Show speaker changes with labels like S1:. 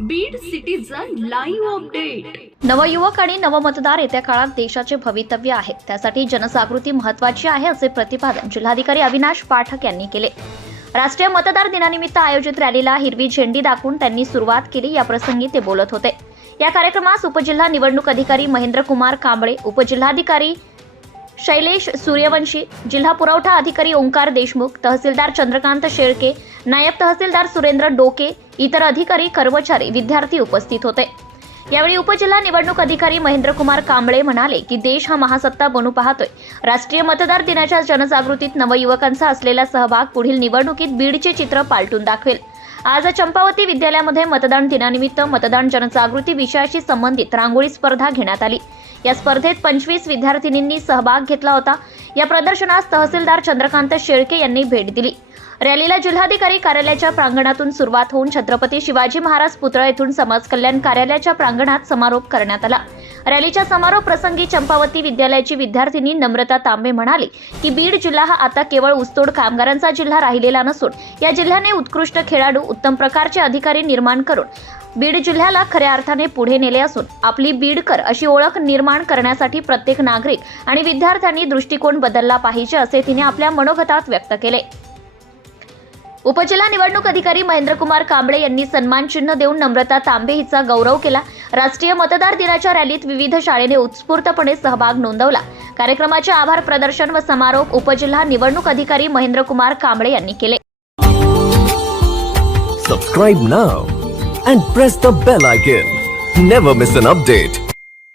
S1: Beed citizen live update
S2: नवयुवक आणि नवमतदार येत्या काळात देशाचे भवितव्य आहे. त्यासाठी जनजागृती महत्वाची आहे असे प्रतिपादन जिल्हाधिकारी अविनाश पाठक यांनी केले. राष्ट्रीय मतदार दिनानिमित्त आयोजित रॅलीला हिरवी झेंडी दाखवून त्यांनी सुरुवात केली. या प्रसंगी ते बोलत होते. या कार्यक्रमास उपजिल्हा निवडणूक अधिकारी महेंद्र कुमार कांबळे उपजिल्हाधिकारी शैलेश सूर्यवंशी जिल्हा पुरवठा अधिकारी ओंकार देशमुख तहसीलदार चंद्रकांत शेळके नायब तहसीलदार सुरेंद्र डोके इतर अधिकारी कर्मचारी विद्यार्थी उपस्थित होते. यावेळी उपजिल्हा निवडणूक अधिकारी महेंद्रकुमार कांबळे म्हणाले की देश हा महासत्ता बनू पाहतोय. राष्ट्रीय मतदार दिनाच्या जनजागृतीत नवयुवकांचा असलेला सहभाग पुढील निवडणुकीत बीडचे चित्र पालटून दाखवेल. आज चंपावती विद्यालयामध्ये मतदान दिनानिमित्त मतदान जनजागृती विषयाशी संबंधित रांगोळी स्पर्धा घेण्यात आली. या स्पर्धेत पंचवीस विद्यार्थिनींनी सहभाग घेतला होता. या प्रदर्शनास तहसीलदार चंद्रकांत शेळके यांनी भेट दिली. रॅलीला जिल्हाधिकारी कार्यालयाच्या प्रांगणातून सुरुवात होऊन छत्रपती शिवाजी महाराज पुतळा येथून समाज कल्याण कार्यालयाच्या प्रांगणात समारोप करण्यात आला. रॅलीच्या समारोप प्रसंगी चंपावती विद्यालयाची विद्यार्थिनी नम्रता तांबे म्हणाली की बीड जिल्हा हा आता केवळ ऊसतोड कामगारांचा जिल्हा राहिलेला नसून या जिल्ह्याने उत्कृष्ट खेळाडू उत्तम प्रकारचे अधिकारी निर्माण करून बीड जिल्ह्याला खऱ्या अर्थाने पुढे नेले असून आपली बीडकर अशी ओळख निर्माण करण्यासाठी प्रत्येक नागरिक आणि विद्यार्थ्यांनी दृष्टिकोन बदलला पाहिजे असे तिने आपल्या मनोगतात व्यक्त केले. उपजिल्हा निवडणूक अधिकारी महेंद्रकुमार कांबळे यांनी सन्मान चिन्ह देऊन नम्रता तांबे हिचा गौरव केला. राष्ट्रीय मतदार दिनाच्या रॅलीत विविध शाळेने उत्स्फूर्तपणे सहभाग नोंदवला. कार्यक्रमाचे आभार प्रदर्शन व समारोप उपजिल्हा निवडणूक अधिकारी महेंद्रकुमार कांबळे यांनी केले.
S3: Subscribe now and press the bell icon never miss an update